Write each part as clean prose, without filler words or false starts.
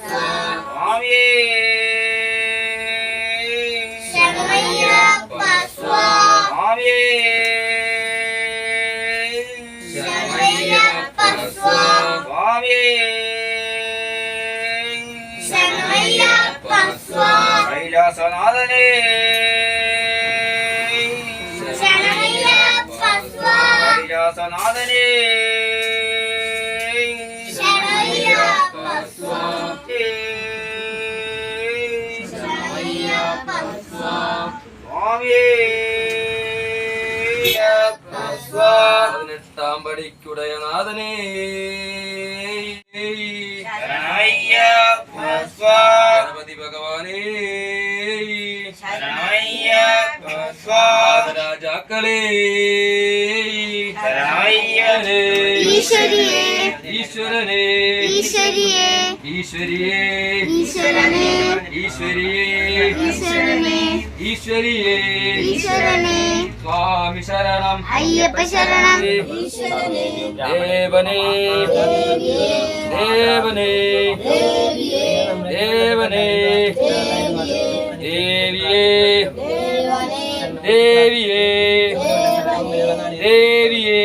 சுவாமியே சரணமையப்ப சுவாமியே சரணமையப்ப சுவாமியே சரணமையப்ப சுவாமி கைலாசநாதனே சரணமையப்ப சுவாமி கைலாசநாதனே சரணமையப்ப சுவாமி சரணமையப்ப சுவாமியே பதினெட்டாம்படிக்குடையநாதனே சரணமையப்ப சுவாமி கணபதி பகவானே சரணமையப்ப சுவாமி ராஜாக்களே சரணமையப்ப ஈஸ்வரியே ஈஸ்வரனே ஈஸ்வரியே ஈஸ்வரியே ஈஸ்வரனே ஈஸ்வரியே ஈஸ்வரனே ஈஸ்வரியே ஈஸ்வரனே சுவாமி சரணம் ஐயப்ப சரணம் தேவனே தேவனே தேவனே தேவியே தேவியே தேவியே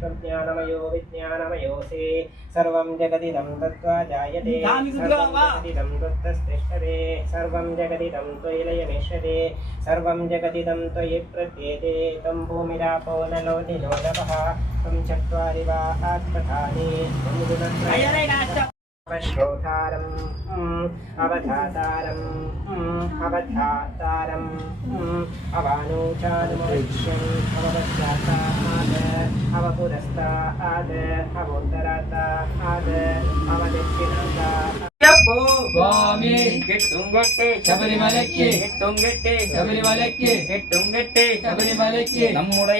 प्रज्ञानमयो विज्ञानमयोऽसि सर्वं जगदिदं तत्त्वा जायते सर्वं जगदिदं तत्तस्तिष्ठते सर्वं जगदिदं त्वयि लयनिष्यते सर्वं जगदिदं त्वयि प्रत्येते तं भूमिरापो नलो निलोलभः तं चत्वारि वा आत्मधानि श्रोतारम् अवधातारम् अवधातारम् अवानूचानुमोक्ष्यम् अवपश्चाताद अवपुरस्ताद अवोत्तराताद अवदक्षिणाताद സ്വാമി കെട്ടുംകെട്ടെ ശബരിമലയ്ക്ക് കെട്ടുംകെട്ടെ ശബരിമലയ്ക്ക് കെട്ടുംകെട്ടെ ശബരിമലയ്ക്ക് നമ്മുടെ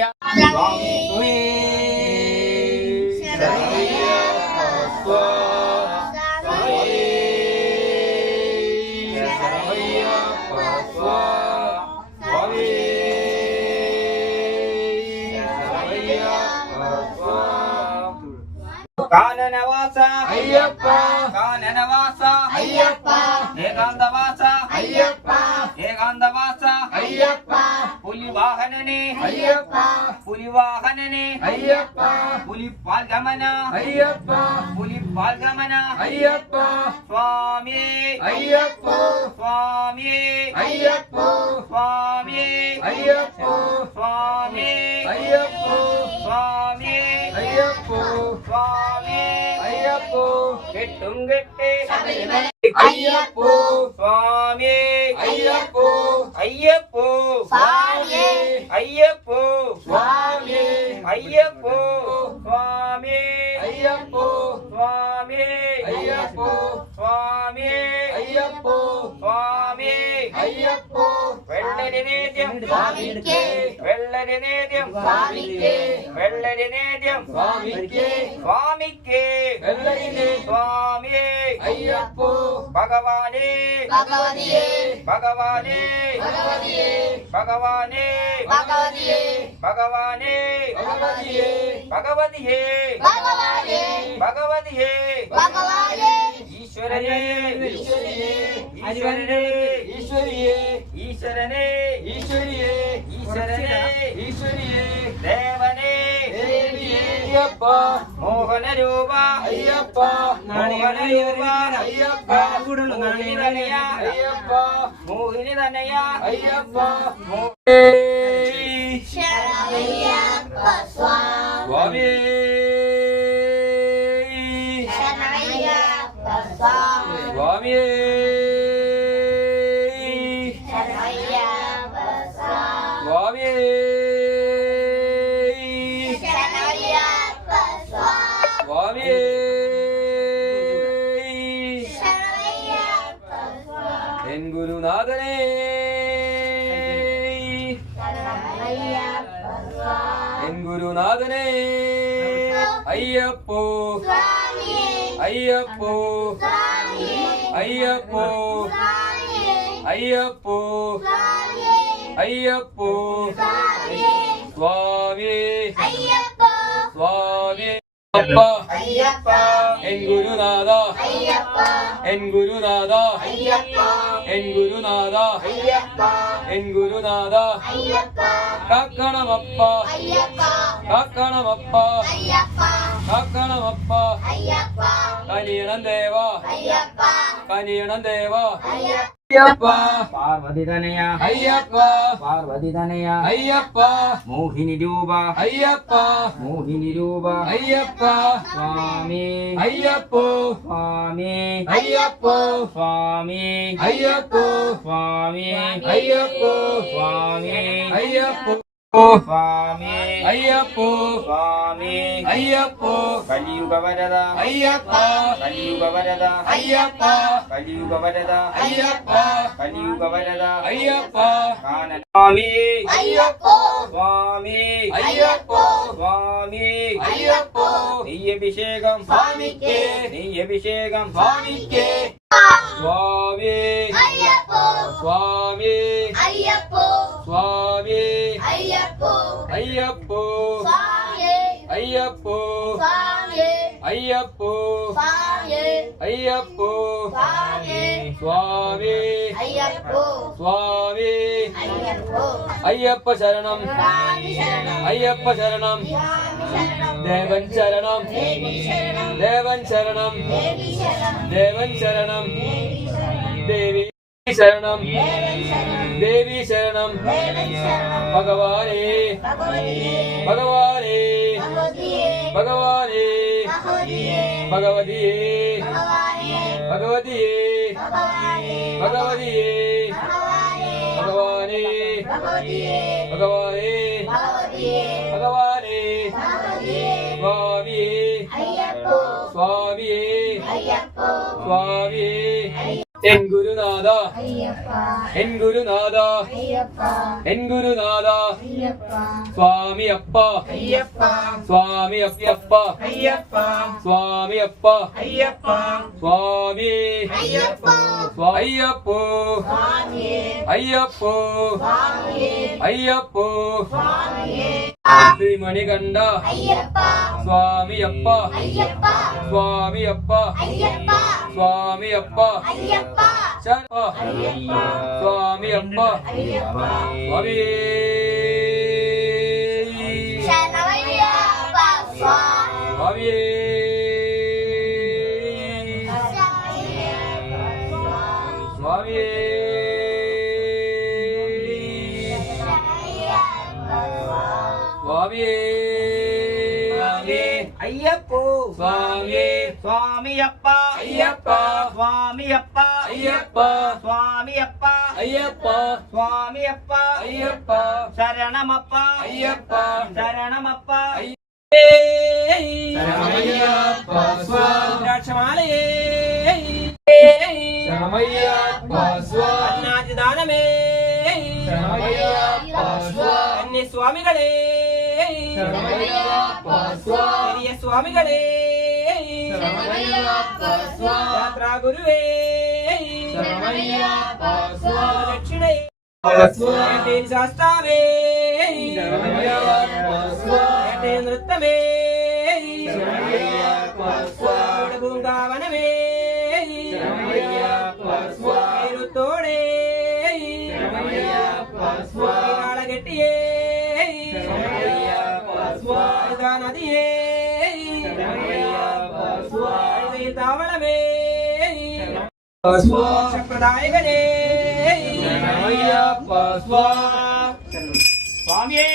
സ്വാമിയേ കാനനവാസ അയ്യപ്പ കാനനവാസ അയ്യപ്പ ഏകാന്തവാസ അയ്യപ്പ ഏകാന്തവാസ അയ്യപ്പ പുലിവാഹനനെ അയ്യപ്പ പുലിവാഹനനെ അയ്യപ്പ പുലിപ്പാൽ ഗമന അയ്യപ്പ പുലിപ്പാൽ ഗമന അയ്യപ്പ സ്വാമിയേ അയ്യപ്പ സ്വാമിയേ അയ്യപ്പ സ്വാമിയേ അയ്യപ്പ സ്വാമിയേ അയ്യപ്പ സ്വാമിയേ അയ്യപ്പ സ്വാമിയേ അയ്യപ്പ കെട്ടുംകെട്ടെ അയ്യപ്പ സ്വാമിയേ അയ്യപ്പ അയ്യപ്പ സ്വാമിയേ അയ്യപ്പ സ്വാമിയേ അയ്യപ്പ സ്വാമിയേ അയ്യപ്പ സ്വാമിയേ അയ്യപ്പ സ്വാമിയേ അയ്യപ്പ സ്വാമിയേ അയ്യപ്പ വെള്ളരിനേദ്യം സ്വാമിക്ക് വെള്ളരിനേദ്യം സ്വാമിക്ക് വെള്ളരിനേദ്യം സ്വാമിക്ക് സ്വാമിക്ക് വെള്ളരിനെ സ്വാമിയേ അയ്യപ്പ ഭഗവാനേ ഭഗവതിയേ ഭഗവാനേ ഭഗവതിയേ ഭഗവാനേ ഭഗവതിയേ ഭഗവാനേ ഭഗവതിയേ ഭഗവതിയേ ഭഗവാനേ ഭഗവതിയേ ഭഗവാനേ ഈശ്വരനേ ഈശ്വരിയേ ഈശ്വരനേ ഈശ്വരിയേ ഈശ്വരനേ ഈശ്വരിയേ ഈശ്വരനേ ഈശ്വരിയേ ദേവനേ ദേവിയേ അയ്യപ്പ മോഹനരൂപ അയ്യപ്പ മോഹനരൂപ അയ്യപ്പ മോഹിനി തനയ അയ്യപ്പ മോഹിനി തനയ അയ്യപ്പ ശരണമയ്യപ്പ സ്വാമി സ്വാമിയേ ശരണമയ്യപ്പ സ്വാമി സ്വാമിയേ ശരണമയ്യപ്പ സ്വാമി സ്വാമിയേ ശരണമയ്യപ്പ സ്വാമി സ്വാമിയേ ശരണമയ്യപ്പ സ്വാമി എൻ ഗുരുനാഥനേ ശരണമയ്യപ്പ സ്വാമി എൻ ഗുരുനാഥനേ അയ്യപ്പോ സ്വാമിയേ അയ്യപ്പോ സ്വാമിയേ അയ്യപ്പോ സ്വാമിയേ അയ്യപ്പോ സ്വാമിയേ അയ്യപ്പോ സ്വാമിയേ സ്വാമിയേ അയ്യപ്പ സ്വാമിയേ அப்பா ஐயப்பா என் குருநாதா ஐயப்பா என் குருநாதா ஐயப்பா என் குருநாதா ஐயப்பா என் குருநாதா ஐயப்பா காக்கணமப்பா ஐயப்பா காக்கணமப்பா ஐயப்பா காக்கணமப்பா ஐயப்பா கனியணம் தேவா ஐயப்பா கனியணம் தேவா ஐயப்பா ஐயப்பா பார்வதி தனயா ஐயப்பா பார்வதி தனயா ஐயப்பா மோகினி ரூபா ஐயப்பா மோகினி ரூபா ஐயப்பா சுவாமி ஐயப்போ சுவாமி ஐயப்போ சுவாமி ஐயப்போ சுவாமி ஐயப்போ சுவாமி ஐயப்போ சுவாமி ஐயப்போ சுவாமி ஐயப்போ கலியுக வரத ஐயப்பா கலியுக வரத ஐயப்பா கலியுக வரத ஐயப்பா கலியுக வரத ஐயப்பா காண சுவாமி ஐயப்போ சுவாமி ஐயப்போ சுவாமி ஐயப்போ நெய்யபிஷேகம் சுவாமிக்கே நெய்யபிஷேகம் சுவாமிக்கே சுவாமி ஐயப்போ சுவாமி ஐயப்போ சுவாமி ஐயப்போ ஐயப்போ சுவாமியே ஐயப்போ சுவாமியே ஐயப்போ சுவாமியே ஐயப்போ சுவாமியே சுவாமி ஐயப்போ சுவாமி ஐயப்போ ஐயப்ப சரணம் சுவாமி சரணம் ஐயப்ப சரணம் சுவாமி சரணம் தேவன் சரணம் தேவி சரணம் தேவன் சரணம் தேவி சரணம் தேவன் சரணம் தேவி தேவி சரணம் சரணம் தேவன் சரணம் தேவி சரணம் தேவன் சரணம் பகவானே பகவதியே பகவானே பகவதியே பகவானே பகவதியே பகவதியே பகவானே பகவதியே பகவானே பகவதியே பகவானே பகவானே பகவதியே பகவானே பகவதியே பகவானே பகவதியே சுவாமியே ஐயப்போ சுவாமியே ஐயப்போ சுவாமியே என் குருநாதா ஐயப்பா என் குருநாதா ஐயப்பா என் குருநாதா ஐயப்பா சுவாமி அப்பா ஐயப்பா சுவாமி அப்பா ஐயப்பா சுவாமி அப்பா ஐயப்பா சுவாமி ஐயப்போ ஐயப்போ சுவாமியே ஐயப்போ சுவாமியே ஐயப்போ சுவாமியே ஸ்ரீ மணிகண்டா ஐயப்பா சுவாமி அப்பா ஐயப்பா சுவாமி அப்பா ஐயப்பா சுவாமி அப்பா ஐயப்பா சரணா ஐயப்பா சுவாமி அப்பா ஐயப்பா சுவாமி சரணமையப்பா சுவாமி சுவாமி சுவாமி சுவாமி ஐயப்போ சுவாமி சுவாமி அப்பா ஐயப்பா சுவாமி அப்பா ஐயப்பா சுவாமி அப்பா ஐயப்பா சுவாமி அப்பா ஐயப்பா சரணமப்பா ஐயப்பா சரணமப்பா சரணமையப்பா சுவாமி திராட்சமாலையே சரணமையப்பா சுவாமி அன்னாதிதானமே சரணமையப்பா சுவாமி அன்னி சுவாமிகளே சரணமையப்பா சுவாமி பெரிய சுவாமிகளே சரணமையப்பா சுவாமி யாத்ரா குருவே சரணமையப்பா சுவாமி ದಕ್ಷಿಣೆ சுவாமி ಶಾಸ್ತ್ರವೇ சரணமையப்பா சுவாமி ನೃತ್ತಮೇ சரணமையப்பா சுவாமி ಬೃಂದಾವನವೇ சரணமையப்பா சுவாமி ತೋಡೆ சரணமையப்பா சுவாமி ಕಾಳಗಟ್ಟಿಯೇ சரணமையப்பா சுவாமி ನದಿಯೇ சரணமையப்பா சுவாமி ತಾವಳವೇ சுவாமி ಸಂಪ್ರದಾಯಗಳೇ சரணமையப்பா சுவாமி ಸ್ವಾಮಿಯೇ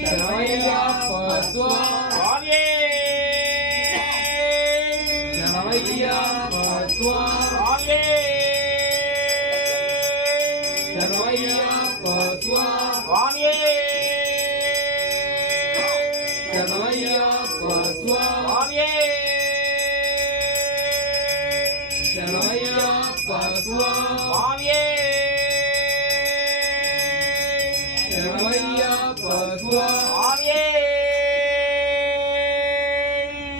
சரணமையப்பா சுவாமி ಸ್ವಾಮಿಯೇ சரணமையப்பா சுவாமி ಸ್ವಾಮಿಯೇ சரணமையப்பா சுவாமி ಸ್ವಾಮಿಯೇ சரணமையப்பா சுவாமி ಸ್ವಾಮಿಯೇ சரணமையப்பா சுவாமி ಸ್ವಾಮಿಯೇ சரணமையப்பா சுவாமி ಸ್ವಾಮಿಯೇ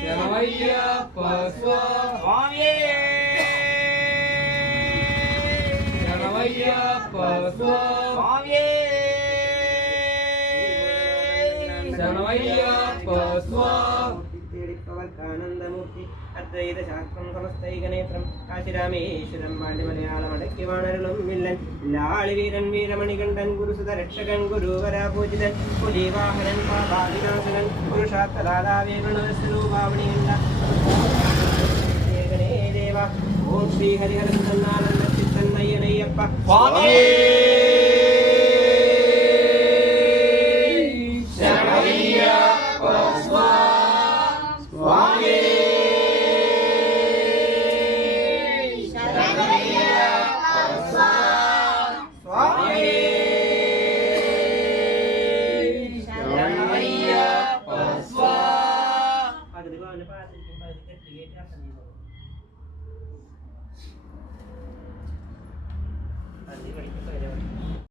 சரணமையப்பா சுவாமி ಸ್ವಾಮಿಯೇ சரணமையப்பா சுவாமி ಸ್ವಾಮಿಯೇ சரணமையப்பா അയ്യപ്പ സ്വാമി ാനന്ദമൂർത്തി അദ്വൈത ശാസ്ത്രം സമസ്തൈകനേത്രം കാശിരാമേശ്വരം പാണ്ഡ്യമലയാളമടക്കി വാണരുളും വില്ലൻ ലാളി വീരൻ വീരമണികണ്ഠൻ ഗുരുസുത രക്ഷകൻ ഗുരുവരാപൂജിതൻ പുലിവാഹനൻ പാപാവിനാശകൻ പുരുഷാത്തലാവേഗണസ്വരൂപാവണികണ്ഠ ദേവ ഓം ശ്രീ ഹരിഹരൻ ചിത്തന്നയ്യനയ്യപ്പ സ്വാമിയേ